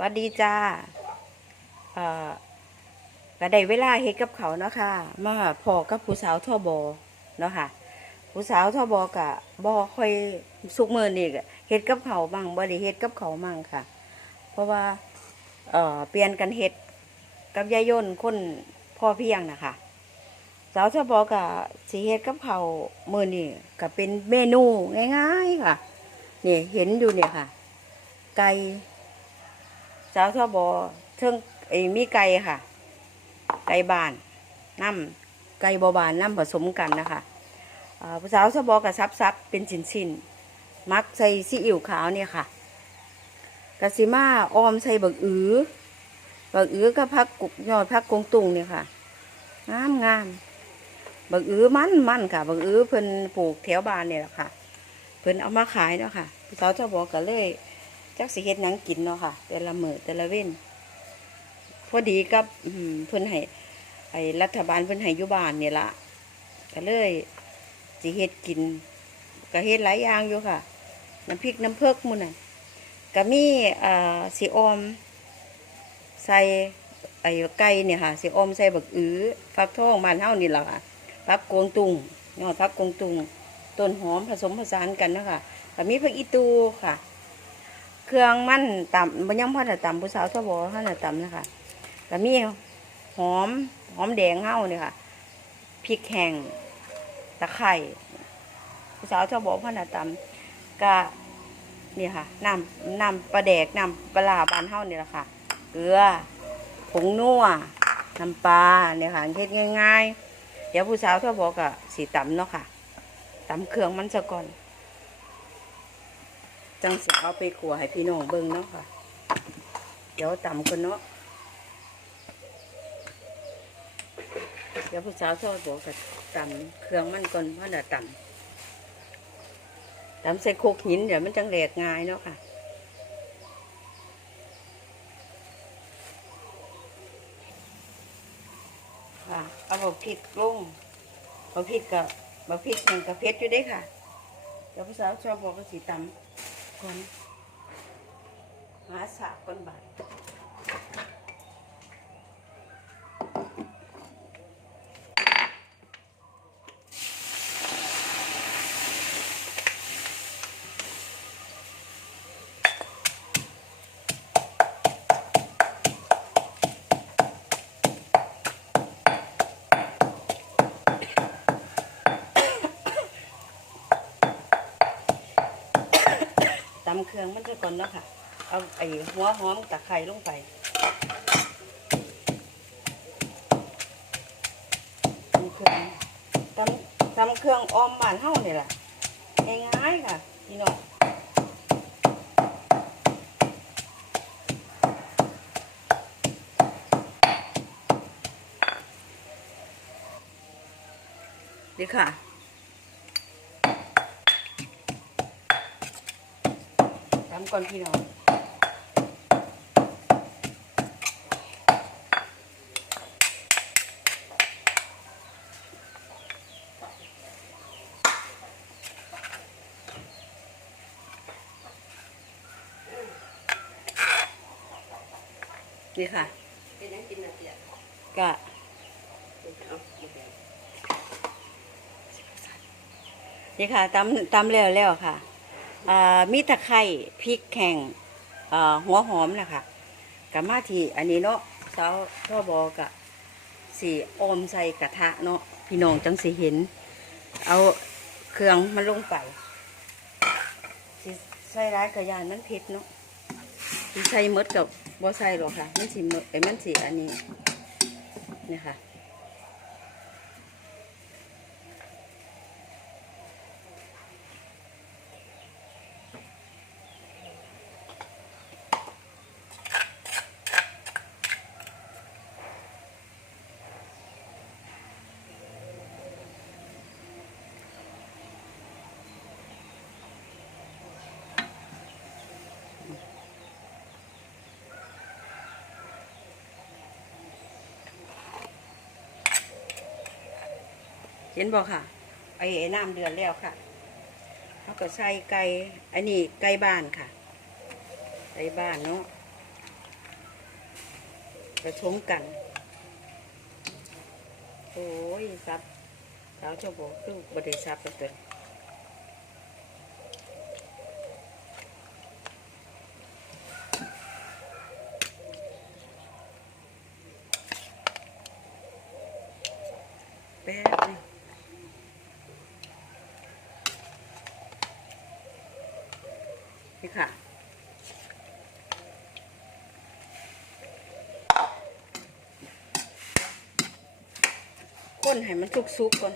วัสดีจ้าเอ่อก็ได้เวลาเฮ็ดกับเขาเนาะค่ะมาพอกับผู้สาวท่อบอเนาะค่ะผู้สาวท่อบอกะบ่ค่อยสุกมือนี่กเฮ็ดกับเขาวมั่งบ่ได้เฮ็ดกับเขามั่งค่ะ เพราะว่าเอ่อเปลี่ยนกันเฮ็ดกับยายย่นคนพ่อเพียงนะคะสาวท่อบอกะสิเฮ็ดกับเขามือนี่ก็เป็นเมนูง่าย ๆค่ะนี่เห็นอยู่เนี่ยค่ะ ไก่ สาวทบอเทิงไอ้มีไก่ค่ะ ไก่บานน้ำไก่บอบานน้ำผสมกันนะคะสาวทบอกับซับซับๆเป็นชิ้นชิ้นๆมักใส่ซีอิ๊วขาวเนี่ยค่ะกะสิมาออมใส่บักอือบักอือก็พักกุกยอดพักกงตุงเนี่ยค่ะงามงามบักอือมันมันค่ะบักอือเพิ่นปลูกแถวบ้านเนี่ยแหละค่ะ เพิ่นเอามาขายเนาะค่ะสาวทบอก็เลย จักสิเฮ็ดหยังกินเนาะค่ะ แต่ละมือแต่ละเว้นพอดีกับอืมเพิ่นให้ไอ้รัฐบาลเพิ่นให้อยู่บ้านเนี่ยละก็เลยสิเฮ็ดกินก็เฮ็ดหลายอย่างอยู่ค่ะ น้ำพริกน้ำเพิกมื้อน่ะก็มีอ่อสิออม ใส่ไอ้ไก่เนี่ยค่ะสิออมใส่บักอื้อฟักทองบ้านเฮานี่ล่ะค่ะฟักกวงตุงยอดฟักกวงตุงต้นหอมผสมผสานกันเนาะคะก็มีผักอีตูค่ะ เครื่องมันต่ำมันยังพอแต่ต่ำผู้สาวชอบบอกว่อแต่ต่ำนะคะก็มีหอมหอมแดงเฮ้าเนี่ยค่ะพริกแห้งตะไคร่ผู้สาวชอบบอกพอแต่ต่ำก็นี่ค่ะน้ำน้ำปลาแดกน้ำปลาร้าบานเฮ้านี่แหละค่ะเกลือผงนัวน้ำปลาเนี่ยค่ะเฮ็ดง่าย ๆ เดี๋ยวผู้สาวชอบบอกก็สีต่ำเนาะค่ะต่ำเครื่องมันซะก่อน จังสิเอาไปขัวให้พี่น้องเบิ่งเนาะค่ะ เดี๋ยวตำกันเนาะ เดี๋ยวผู้สาวทอดบอกกับตำเครื่องมันก่อนเพราะเดี๋ยวตำตำใส่โคกหินเดี๋ยวมันจังแหลกง่ายเนาะค่ะค่ะเอาบะพริกลงบะพริกกับบะพริกมันกับเพชรอยู่เด้ค่ะเดี๋ยวผู้สาวชอบบอกก็สีตำ ก่อนหาสาบก่อนบาดำเครื่องมันจะก่อนเนาะค่ะ เอาไอ้หัวหอมตะไคร้ลงไปตำเครื่องตำตำเครื่องออมบ้านเฮานี่แหละง่ายๆค่ะพี่น้องดีค่ะ ทำก่อนพี่น้องนี่ค่ะเป็นยังกินนะเจียก็เอาหมดแล้วนี่ค่ะตำตำแล้วแล้วค่ะอ่า มีตะไคร้พริกแข็งหัวหอมนะคะกับมาทีอันนี้เนาะเสาพ่อบอกะสีอมใส่กระทะเนาะพี่น้องจังสีเห็น เอาเครื่องมันลงไปสิใส่ร้ายกระยานมันเผ็ดเนาะสิใส่มดกับบ่ใส่หรอกค่ะมันสิหมดไอ้มันสิอันนี้นี่ค่ะ เห็นบอกค่ะไอ้น้ำเดือนแล้วค่ะเขาก็ใส่ไก่อันนี้ไก่บ้านค่ะไก่บ้านเนาะกระชงกัน โอ้ยสับสาวเจ้าบอกคือบริษัทเป็น นี่ค่ะ คนให้มันสุกๆก่อน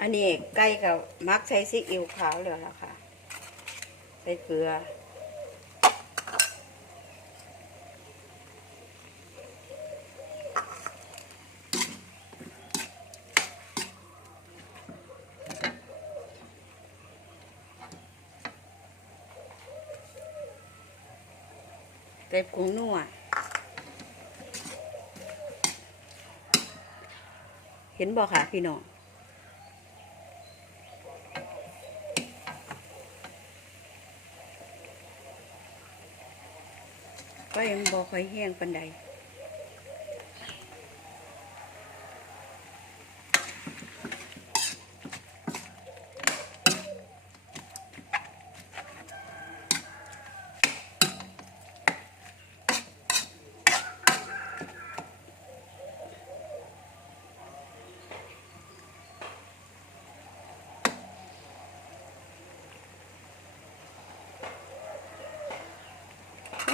อันนี้ไก่กับมักใช้ซีอิ๊วขาวเหลยละค่ะ ใส่เกลือ ใส่ผงนัวเห็นบอกค่ะพี่น้อง ก็ยังบอค่อยแห้งปันใด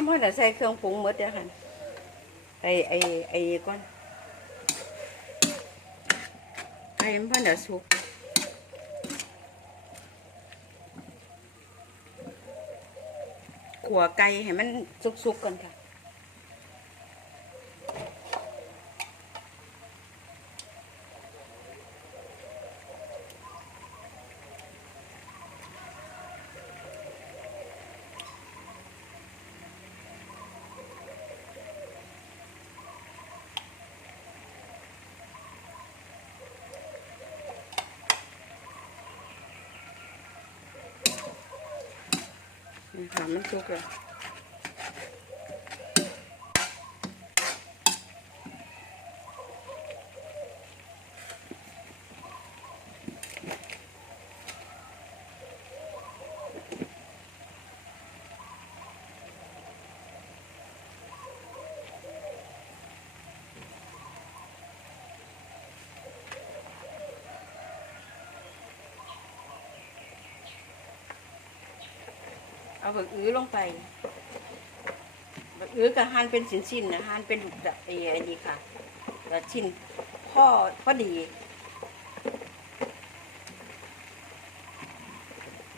น้ำพอน่ะใส่เครื่องปรุงหมดเด้อค่ะไอไอไอก้อนไอมันเพิ่นจะสุกขัวไก่ให้มันสุกๆก่อนค่ะ ค่ะมันสุกแล้ว เอาบักอื้อลงไปบักอื้อกับหั่นเป็นชิ้นๆนะหั่นเป็นลูกแบบไอ้ไอ้นี่ค่ะแล้วชิ้นพ่อพอดี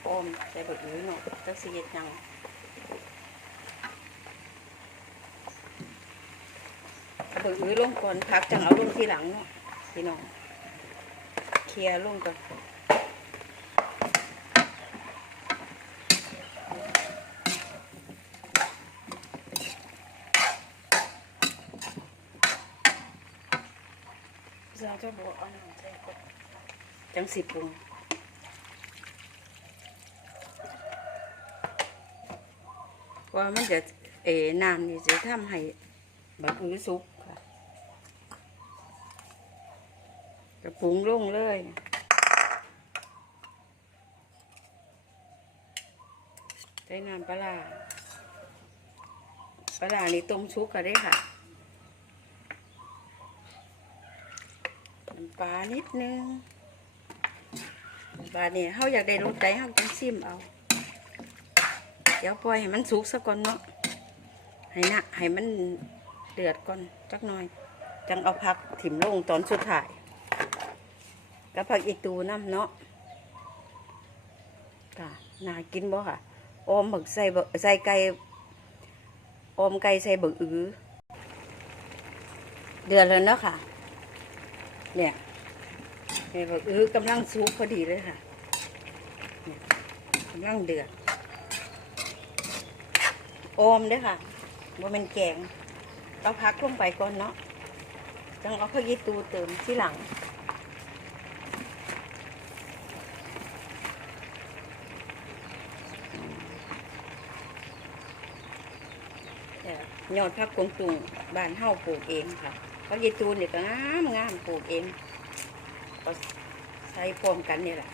อมใส่บักอื้อเนาะจักสิเฮ็ดหยังเอาบักอื้อลงก่อนพักจังเอาลงทีหลังเนาะพี่น้องเคลียร์ลงก่อน เราจะบอกเอาหนังใส่กดจังสิปรุงว่ามันจะเออน้ำนี่จะทำให้แบบอื้อสุกค่ะกระปรุงลงเลยใช้น้ำปลาปลาร้านี่ต้มซุกก็ได้ค่ะำปลานิดนึงบาดเนี่ยเขาอยากได้รสใจเขาต้องซิมเอา เดี๋ยวปล่อยให้มันสุกซะก่อนเนาะให้นะให้มันเดือดก่อนจักหน่อย จังเอาผักถิ่มลงตอนสุดท้ายกับผักอีตูน้ำเนาะค่ะน่ากินบ่ค่ะออมบักใส่บกใส่ไก่ออมไก่ใส่บักอื้อเดือดแล้วเนาะค่ะ เนี่ยเห็นบอกเออกำลังซุกพอดีเลยค่ะเนี่ยกำลังเดือดโอมเด้อค่ะว่าเป็นแกงเอาพักลงไปก่อนเนาะจังเอาขยีตูเติมที่หลังยยอดพักกงตุงบ้านเฮาปลูกเองค่ะ พักยีตูนเนี่ยก็งามงามปลูกเองก็ใส่พร้อมกันนี่แหละ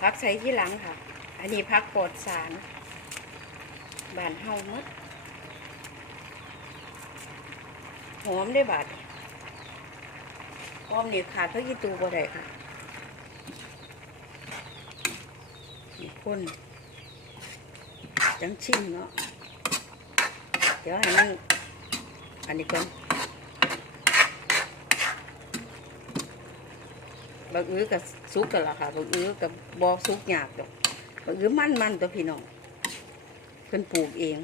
พักใส่ที่หลังค่ะ อันนี้พักปลอดสารบานเฮาหมดหอมได้บาดหอมนี่ขาดพักยีตูบ่ได้ค่ะนี่พ่นจังชิมเนาะเดี๋ยวให้มันอันนี้ก่อน บักอื้อกับซุกกันละค่ะบักอื้อกับบอซุกหยาบดอกบักอื้อมันมันตัวพี่น้องเพิ่นปลูกเอง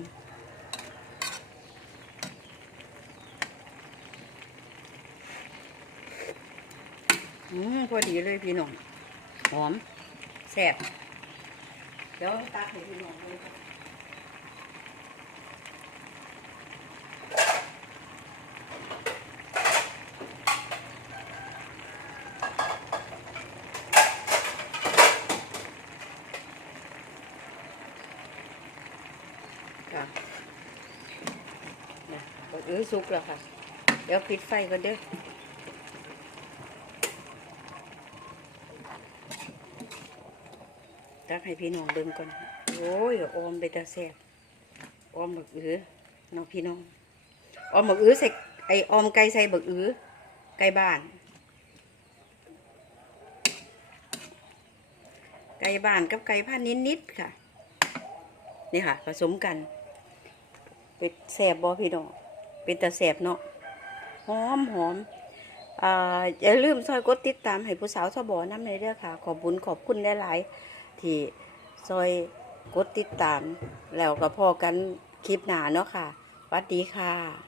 อืมพอดีเลยพี่น้องหอมแซ่บเดี๋ยวตาให้พี่น้องเลย นะบักอื้อสุกแล้วค่ะ เดี๋ยวปิดไฟก่อนเด้อตักให้พี่น้องเบิ่งก่อน โอ้ยออมไปตาแซ่บออมบักอื้อน้องพี่น้องออมบักอื้อใส่ไอออมไก่ใส่บักอื้อไก่บ้าน ไก่บ้านกับไก่พันนิดๆค่ะ นี่ค่ะ ผสมกัน เป็นแสบบอพี่น้อง เป็นตาแสบเนาะหอมหอมอ่าอย่าลืมซอยกดติดตามให้ผู้สาวสบอน้ำในเรื่อค่ะ ขอบุญขอบคุณหลายๆที่ซอยกดติดตาม แล้วก็พอกันคลิปหนาเนาะค่ะสวัสดีค่ะ